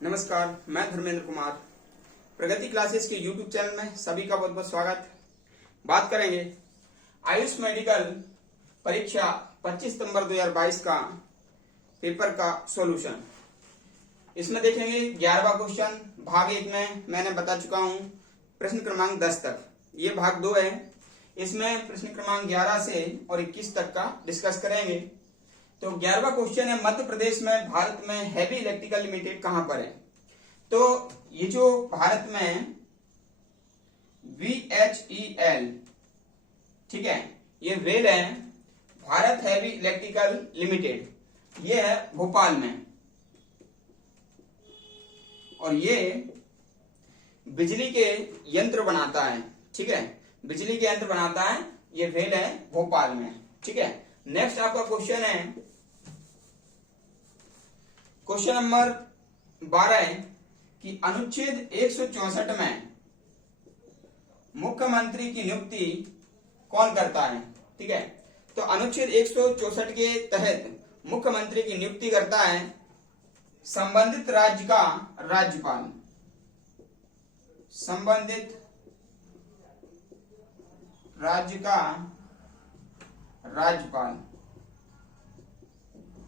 नमस्कार, मैं धर्मेंद्र कुमार। प्रगति क्लासेस के यूट्यूब चैनल में सभी का बहुत बहुत स्वागत। बात करेंगे आयुष मेडिकल परीक्षा 25 सितंबर 2022 का पेपर का सॉल्यूशन। इसमें देखेंगे 11वां क्वेश्चन। भाग 1 में मैंने बता चुका हूं प्रश्न क्रमांक 10 तक। ये भाग 2 है। इसमें प्रश्न क्रमांक 11 से और 21 तक का डिस्कस करेंगे। तो 11वां क्वेश्चन है, मध्य प्रदेश में भारत में हैवी इलेक्ट्रिकल लिमिटेड कहां पर है? तो ये जो भारत में VHEL, ठीक है, ये वेल है भारत हैवी इलेक्ट्रिकल लिमिटेड, ये है भोपाल में। और ये बिजली के यंत्र बनाता है, ठीक है, बिजली के यंत्र बनाता है। ये वेल है भोपाल में, ठीक है। नेक्स्ट आपका क्वेश्चन है, क्वेश्चन नंबर 12 है कि अनुच्छेद 164 में मुख्यमंत्री की नियुक्ति कौन करता है? ठीक है, तो अनुच्छेद 164 के तहत मुख्यमंत्री की नियुक्ति करता है संबंधित राज्य का राज्यपाल। संबंधित राज्य का राज्यपाल,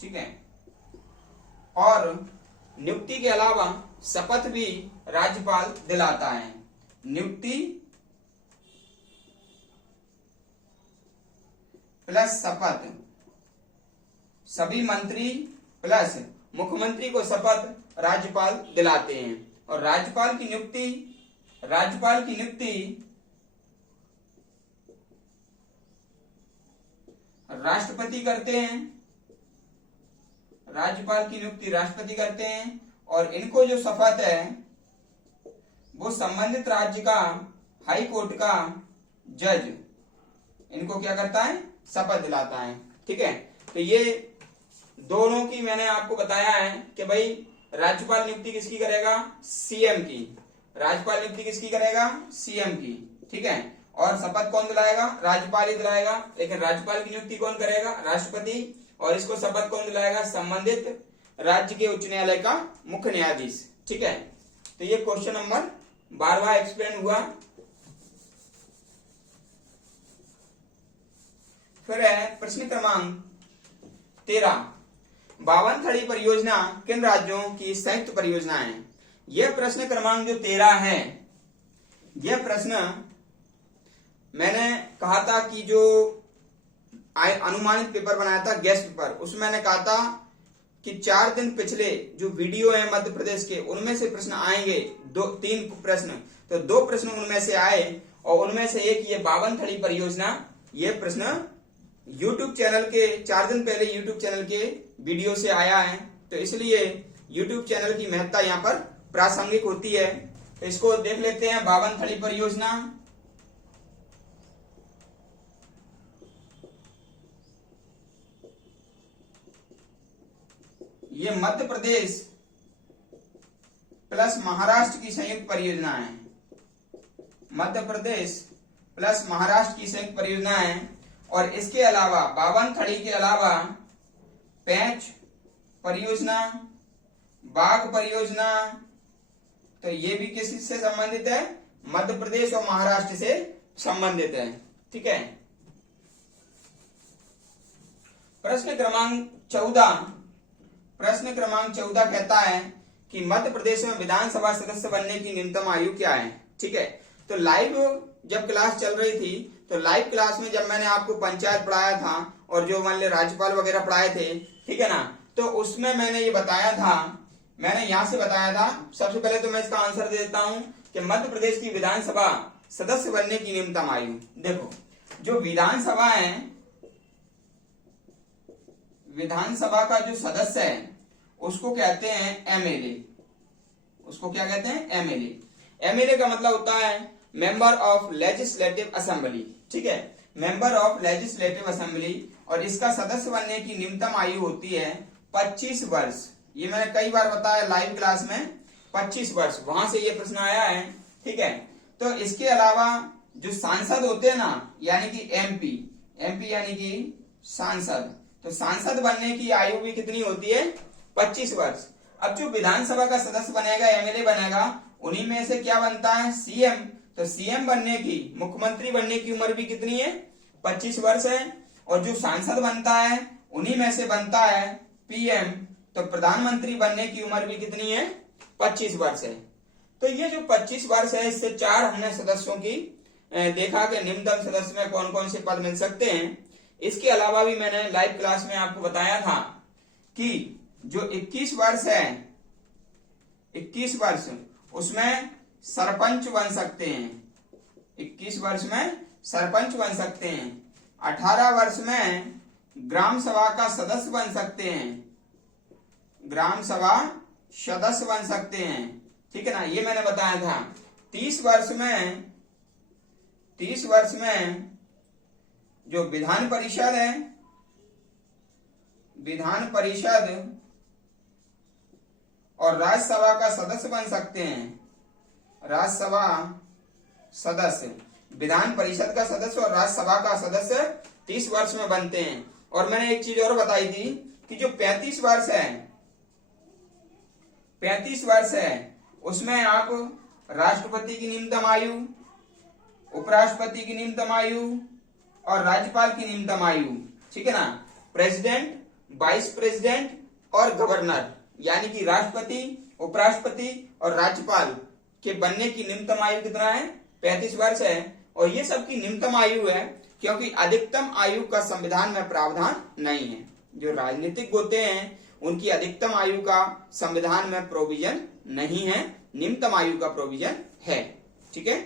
ठीक है। और नियुक्ति के अलावा शपथ भी राज्यपाल दिलाता है। नियुक्ति प्लस शपथ, सभी मंत्री प्लस मुख्यमंत्री को शपथ राज्यपाल दिलाते हैं। और राज्यपाल की नियुक्ति राष्ट्रपति करते हैं। राज्यपाल की नियुक्ति राष्ट्रपति करते हैं। और इनको जो शपथ है वो संबंधित राज्य का हाई कोर्ट का जज इनको क्या करता है? शपथ दिलाता है, ठीक है। तो ये दोनों की मैंने आपको बताया है कि भाई राज्यपाल नियुक्ति किसकी करेगा? सीएम की। राज्यपाल नियुक्ति किसकी करेगा? सीएम की, ठीक है। और शपथ कौन दिलाएगा? राज्यपाल ही दिलाएगा। लेकिन राज्यपाल की नियुक्ति कौन करेगा? राष्ट्रपति। और इसको शपथ कौन दिलाएगा? संबंधित राज्य के उच्च न्यायालय का मुख्य न्यायाधीश, ठीक है। तो ये क्वेश्चन नंबर 12वां एक्सप्लेन हुआ। फिर है प्रश्न क्रमांक 13, 52 थड़ी परियोजना किन राज्यों की संयुक्त परियोजना है? यह प्रश्न क्रमांक जो 13 है, यह प्रश्न मैंने कहा था कि जो अनुमानित पेपर बनाया था गेस्ट पेपर, उसमें मैंने कहा था कि 4 दिन पिछले जो वीडियो है मध्य प्रदेश के, उनमें से प्रश्न आएंगे 3 प्रश्न। तो 2 प्रश्न उनमें से आए और उनमें से एक ये 52 थड़ी परियोजना, ये प्रश्न YouTube चैनल के 4 दिन पहले YouTube चैनल के वीडियो से आया है। तो इसलिए YouTube चैनल की महत्ता यहाँ पर प्रासंगिक होती है। तो इसको देख लेते हैं। 52 थड़ी परियोजना, ये मध्य प्रदेश प्लस महाराष्ट्र की संयुक्त परियोजना है। मध्य प्रदेश प्लस महाराष्ट्र की संयुक्त परियोजना है। और इसके अलावा 52 थड़ी के अलावा पेंच परियोजना, बाघ परियोजना, तो ये भी किस से संबंधित है? मध्य प्रदेश और महाराष्ट्र से संबंधित है, ठीक है। प्रश्न क्रमांक 14 कहता है कि मध्य प्रदेश में विधानसभा सदस्य बनने की न्यूनतम आयु क्या है? ठीक है। तो लाइव जब क्लास चल रही थी, तो लाइव क्लास में जब मैंने आपको पंचायत पढ़ाया था और जो मान ली राज्यपाल वगैरह पढ़ाए थे, ठीक है ना, तो उसमें मैंने ये बताया था, मैंने यहां से बताया था। सबसे पहले तो मैं इसका आंसर दे देता हूं कि मध्य प्रदेश की विधानसभा सदस्य बनने की न्यूनतम आयु, देखो जो विधानसभा है, विधानसभा का जो सदस्य है उसको कहते हैं एमएलए। उसको क्या कहते हैं? एमएलए। एमएलए का मतलब होता है मेंबर ऑफ लेजिस्लेटिव असेंबली, ठीक है, मेंबर ऑफ लेजिस्लेटिव असेंबली। और इसका सदस्य बनने की न्यूनतम आयु होती है 25 वर्ष। ये मैंने कई बार बताया लाइव क्लास में, 25 वर्ष, वहां से ये प्रश्न आया है, ठीक है। तो इसके अलावा जो सांसद होते हैं ना, यानी कि एमपी यानी कि सांसद, तो सांसद बनने की आयु भी कितनी होती है? 25 वर्ष। अब जो विधानसभा का सदस्य बनेगा, एमएलए बनेगा, उन्हीं में से क्या बनता है, सीएम। तो सीएम बनने की, मुख्यमंत्री बनने की उम्र भी कितनी है, 25 वर्ष है। और जो सांसद बनता है उन्हीं में से बनता है पीएम। तो प्रधानमंत्री बनने की उम्र भी कितनी है, 25 वर्ष है। तो ये जो 25 वर्ष है, इससे 4 हमने सदस्यों की देखा कि निम्नतम सदस्य में कौन कौन से पद मिल सकते हैं। इसके अलावा भी मैंने लाइव क्लास में आपको बताया था कि जो 21 वर्ष है, 21 वर्ष, उसमें सरपंच बन सकते हैं। 21 वर्ष में सरपंच बन सकते हैं। 18 वर्ष में ग्राम सभा का सदस्य बन सकते हैं, ग्राम सभा सदस्य बन सकते हैं, ठीक है ना, ये मैंने बताया था। 30 वर्ष में जो विधान परिषद है, विधान परिषद और राज्यसभा का सदस्य बन सकते हैं। राज्यसभा सदस्य, विधान परिषद का सदस्य और राज्यसभा का सदस्य 30 वर्ष में बनते हैं। और मैंने एक चीज और बताई थी कि जो 35 वर्ष है, 35 वर्ष है, उसमें आप राष्ट्रपति की न्यूनतम आयु, उपराष्ट्रपति की न्यूनतम आयु और राज्यपाल की न्यूनतम आयु, ठीक है ना, प्रेसिडेंट, वाइस प्रेसिडेंट और गवर्नर, यानी कि राष्ट्रपति, उपराष्ट्रपति और राज्यपाल के बनने की न्यूनतम आयु कितना है, 35 वर्ष है। और ये सब की न्यूनतम आयु है, क्योंकि अधिकतम आयु का संविधान में प्रावधान नहीं है। जो राजनीतिक होते हैं उनकी अधिकतम आयु का संविधान में प्रोविजन नहीं है, न्यूनतम आयु का प्रोविजन है, ठीक है।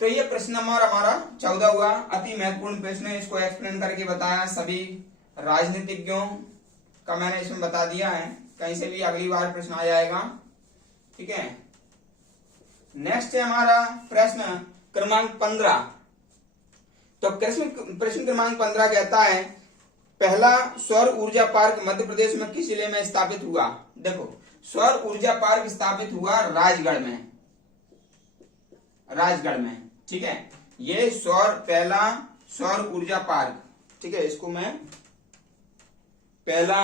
तो ये प्रश्न नंबर हमारा 14 हुआ। अति महत्वपूर्ण प्रश्न है, इसको एक्सप्लेन करके बताया। सभी राजनीतिज्ञों का मैंने इसमें बता दिया है, कहीं से भी अगली बार प्रश्न आ जाएगा, ठीक है। नेक्स्ट है हमारा प्रश्न क्रमांक 15। तो प्रश्न क्रमांक 15 कहता है, पहला सौर ऊर्जा पार्क मध्य प्रदेश में किस जिले में स्थापित हुआ। देखो, सौर ऊर्जा पार्क स्थापित हुआ राजगढ़ में, राजगढ़ में, ठीक है। ये पहला सौर ऊर्जा पार्क, ठीक है, इसको मैं पहला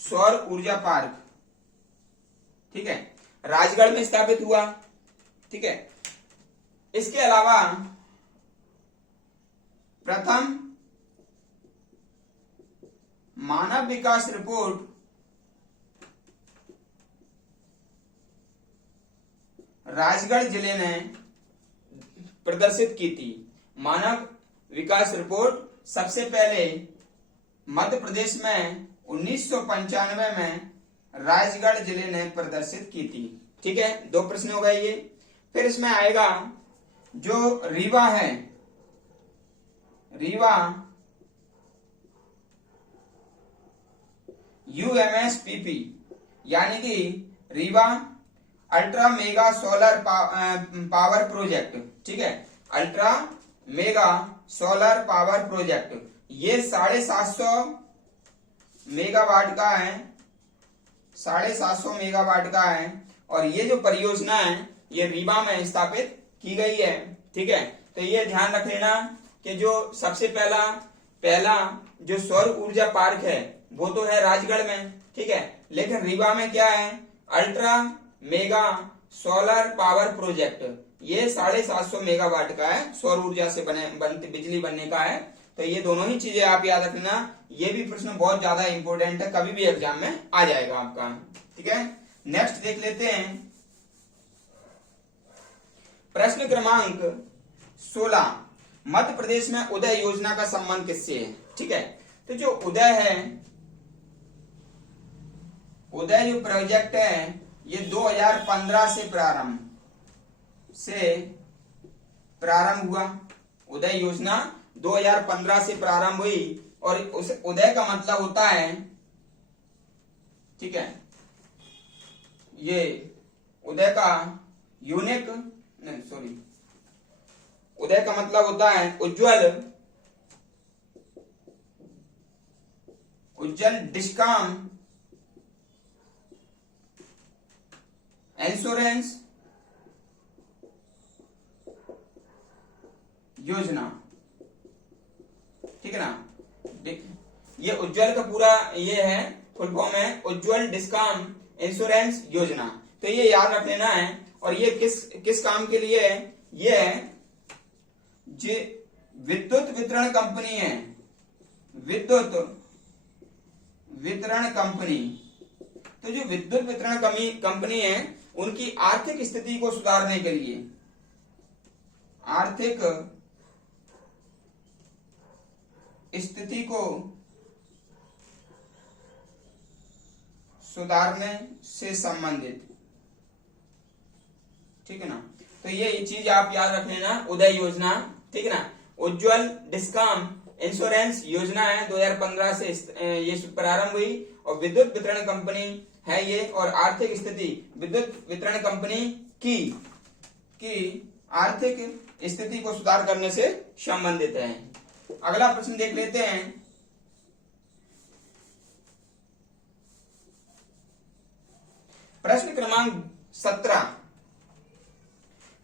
सौर ऊर्जा पार्क, ठीक है, राजगढ़ में स्थापित हुआ, ठीक है। इसके अलावा प्रथम मानव विकास रिपोर्ट राजगढ़ जिले ने प्रदर्शित की थी। मानव विकास रिपोर्ट सबसे पहले मध्य प्रदेश में 1995 में राजगढ़ जिले ने प्रदर्शित की थी, ठीक है। 2 प्रश्न हो गए ये। फिर इसमें आएगा जो रीवा है, रीवा UMSPP, यानी कि Rewa ultra mega solar power project, ठीक है, ultra mega solar power project, ये 750 मेगावाट का है, 750 मेगावाट का है। और ये जो परियोजना है ये रीवा में स्थापित की गई है, ठीक है। तो ये ध्यान रख लेना कि जो सबसे पहला जो सौर ऊर्जा पार्क है वो तो है राजगढ़ में, ठीक है, लेकिन रीवा में क्या है, ultra mega solar power project, ये 750 मेगावाट का है, सौर ऊर्जा से बिजली बनने का है। तो ये दोनों ही चीजें आप याद रखना। ये भी प्रश्न बहुत ज्यादा इंपॉर्टेंट है, कभी भी एग्जाम में आ जाएगा आपका, ठीक है। नेक्स्ट देख लेते हैं प्रश्न क्रमांक 16। मध्य प्रदेश में उदय योजना का संबंध किससे है, ठीक है। तो जो उदय है, उदय जो प्रोजेक्ट है ये 2015 से प्रारंभ हुआ। उदय योजना 2015 से प्रारंभ हुई और उस उदय का मतलब होता है, ठीक है, ये उदय का यूनिक नहीं सॉरी उदय का मतलब होता है उज्जवल डिस्कॉम इंश्योरेंस योजना, ठीक है ना। ये उज्जवल का पूरा ये है, फुल फॉर्म है उज्जवल डिस्कॉम इंश्योरेंस योजना। तो ये याद रख लेना है। और ये किस काम के लिए है? ये जो विद्युत वितरण कंपनी है, विद्युत वितरण कंपनी, तो जो विद्युत वितरण कंपनी है उनकी आर्थिक स्थिति को सुधारने के लिए, आर्थिक स्थिति को सुधारने से संबंधित, ठीक है ना। तो ये चीज आप याद रख लेना, उदय योजना, ठीक है ना। उज्ज्वल डिस्कॉम इंश्योरेंस योजना है, 2015 से ये प्रारंभ हुई और विद्युत वितरण कंपनी है ये। और आर्थिक स्थिति विद्युत वितरण कंपनी की आर्थिक स्थिति को सुधार करने से संबंधित है। अगला प्रश्न देख लेते हैं। प्रश्न क्रमांक 17,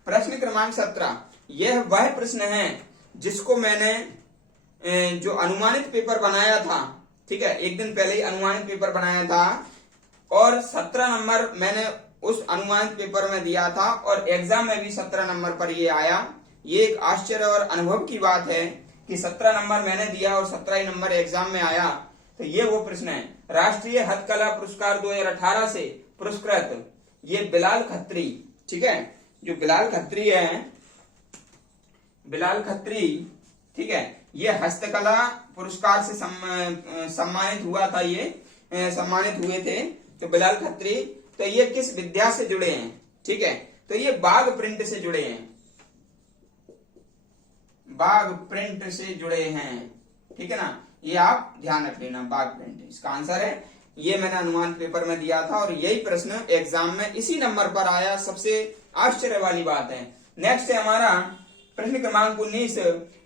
प्रश्न क्रमांक 17, यह वह प्रश्न है जिसको मैंने जो अनुमानित पेपर बनाया था, ठीक है, एक दिन पहले ही अनुमानित पेपर बनाया था और 17 नंबर मैंने उस अनुमानित पेपर में दिया था और एग्जाम में भी 17 नंबर पर ये आया। ये एक आश्चर्य और अनुभव की बात है कि 17 नंबर मैंने दिया और 17 ही नंबर एग्जाम में आया। तो ये वो प्रश्न है। राष्ट्रीय हथकला पुरस्कार 2018 से पुरस्कृत ये बिलाल खत्री, ठीक है, जो बिलाल खत्री है, बिलाल खत्री, ठीक है, ये हस्तकला पुरस्कार से सम्मानित हुआ था, ये सम्मानित हुए थे। तो बिलाल खत्री, तो ये किस विद्या से जुड़े हैं? ठीक है, तो ये बाघ प्रिंट से जुड़े हैं, बाघ प्रिंट से जुड़े हैं, ठीक है ना। ये आप ध्यान रख लेना, बाघ प्रिंट इसका आंसर है। ये मैंने अनुमान पेपर में दिया था और यही प्रश्न एग्जाम में इसी नंबर पर आया, सबसे आश्चर्य वाली बात है। नेक्स्ट है हमारा प्रश्न क्रमांक 19,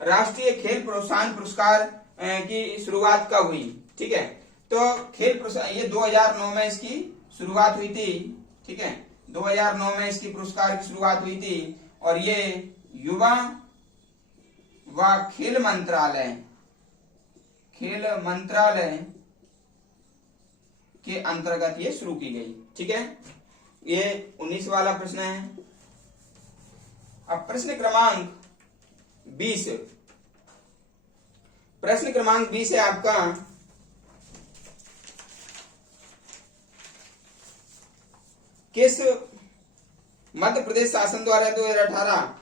राष्ट्रीय खेल प्रोत्साहन पुरस्कार की शुरुआत कब हुई? ठीक है, तो खेल प्रोत्साहन ये 2009 में इसकी शुरुआत हुई थी, ठीक है, 2009 में इसकी पुरस्कार की शुरुआत हुई थी और ये युवा व खेल मंत्रालय के अंतर्गत ये शुरू की गई, ठीक है। ये 19 वाला प्रश्न है। अब प्रश्न क्रमांक 20, प्रश्न क्रमांक 20 है आपका, किस मध्य प्रदेश शासन द्वारा 2018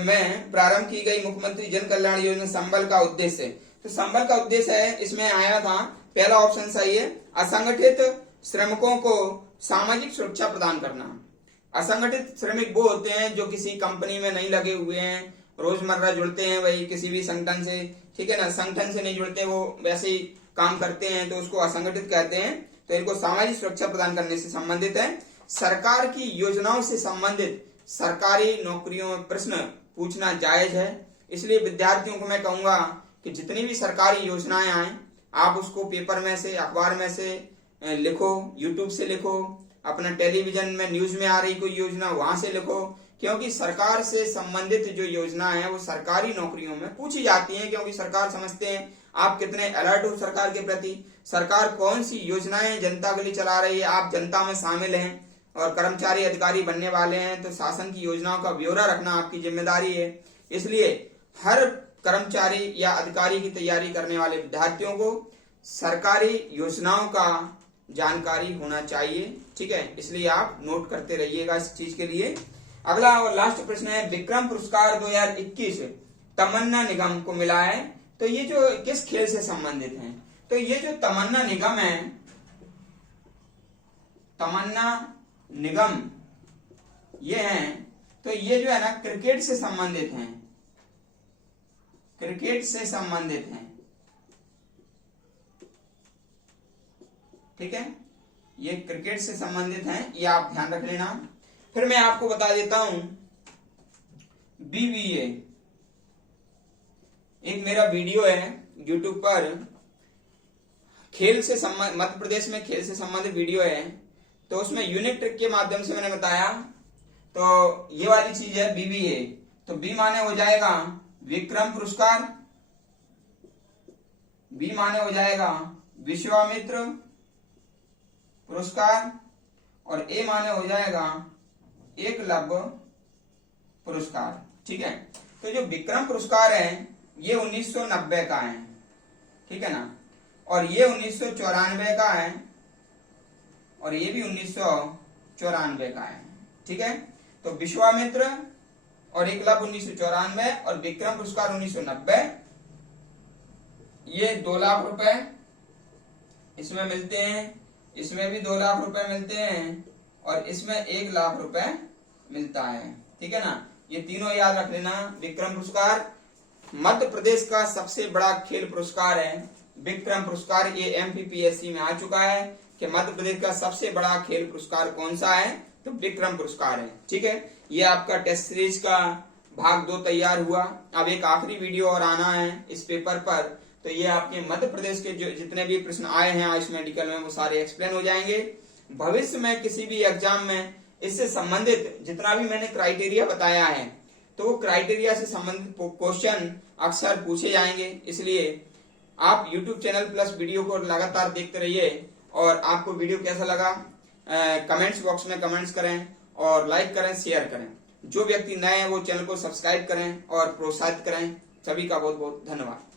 में प्रारंभ की गई मुख्यमंत्री जन कल्याण योजना संबल का उद्देश्य? तो संबल का उद्देश्य है, इसमें आया था पहला ऑप्शन सही है, असंगठित श्रमिकों को सामाजिक सुरक्षा प्रदान करना। असंगठित श्रमिक वो होते हैं जो किसी कंपनी में नहीं लगे हुए हैं, रोजमर्रा जुड़ते हैं वही किसी भी संगठन से, ठीक है ना, संगठन से नहीं जुड़ते, वो वैसे ही काम करते हैं, तो उसको असंगठित कहते हैं। तो इनको सामाजिक सुरक्षा प्रदान करने से संबंधित है। सरकार की योजनाओं से संबंधित सरकारी नौकरियों में प्रश्न पूछना जायज है, इसलिए विद्यार्थियों को मैं कहूंगा कि जितनी भी सरकारी योजनाएं आए आप उसको पेपर में से, अखबार में से लिखो, यूट्यूब से लिखो, अपना टेलीविजन में न्यूज में आ रही कोई योजना वहां से लिखो, क्योंकि सरकार से संबंधित जो योजना है वो सरकारी नौकरियों में पूछी जाती है, क्योंकि सरकार समझते हैं आप कितने अलर्ट हो सरकार के प्रति, सरकार कौन सी योजनाएं जनता के लिए चला रही है, आप जनता में शामिल हैं और कर्मचारी अधिकारी बनने वाले हैं, तो शासन की योजनाओं का ब्यौरा रखना आपकी जिम्मेदारी है। इसलिए हर कर्मचारी या अधिकारी की तैयारी करने वाले विद्यार्थियों को सरकारी योजनाओं का जानकारी होना चाहिए, ठीक है, इसलिए आप नोट करते रहिएगा इस चीज के लिए। अगला और लास्ट प्रश्न है, विक्रम पुरस्कार 2021 तमन्ना निगम को मिला है, तो ये जो किस खेल से संबंधित है? तो ये जो तमन्ना निगम है, तमन्ना निगम ये हैं, तो ये जो है ना क्रिकेट से संबंधित हैं, क्रिकेट से संबंधित हैं, ठीक है, ये क्रिकेट से संबंधित हैं, ये आप ध्यान रख लेना। फिर मैं आपको बता देता हूं बीबीए, एक मेरा वीडियो है यूट्यूब पर, खेल से मध्य प्रदेश में खेल से संबंधित वीडियो है, तो उसमें यूनिक ट्रिक के माध्यम से मैंने बताया। तो ये वाली चीज है बीबीए, तो बी माने हो जाएगा विक्रम पुरस्कार, बी माने हो जाएगा विश्वामित्र पुरस्कार, और ए माने हो जाएगा एकलव्य पुरस्कार। ठीक है, तो जो विक्रम पुरस्कार है ये 1990 का है, ठीक है ना, और ये 1994 का है, और ये भी 1994 का है। ठीक है, तो विश्वामित्र और एकलव्य 1994 और विक्रम पुरस्कार 1990, ये 2 लाख रुपए इसमें मिलते हैं, इसमें भी 2 लाख रुपए मिलते हैं, और इसमें 1 लाख रुपए मिलता है। ठीक है ना, ये तीनों याद रख लेना। विक्रम पुरस्कार मध्य प्रदेश का सबसे बड़ा खेल पुरस्कार है विक्रम पुरस्कार। ये MPPSC में आ चुका है कि मध्य प्रदेश का सबसे बड़ा खेल पुरस्कार कौन सा है, तो विक्रम पुरस्कार है। ठीक है, ये आपका टेस्ट सीरीज का भाग 2 तैयार हुआ। अब एक आखिरी वीडियो और आना है इस पेपर पर, तो ये आपके मध्य प्रदेश के जो जितने भी प्रश्न आए हैं आयुष मेडिकल में वो सारे एक्सप्लेन हो जाएंगे। भविष्य में किसी भी एग्जाम में इससे संबंधित जितना भी मैंने क्राइटेरिया बताया है, तो वो क्राइटेरिया से संबंधित क्वेश्चन अक्सर पूछे जाएंगे। इसलिए आप YouTube चैनल प्लस वीडियो को लगातार देखते रहिए। और आपको वीडियो कैसा लगा कमेंट्स बॉक्स में कमेंट्स करें, और लाइक करें, शेयर करें। जो व्यक्ति नए हैं वो चैनल को सब्सक्राइब करें और प्रोत्साहित करें। सभी का बहुत बहुत धन्यवाद।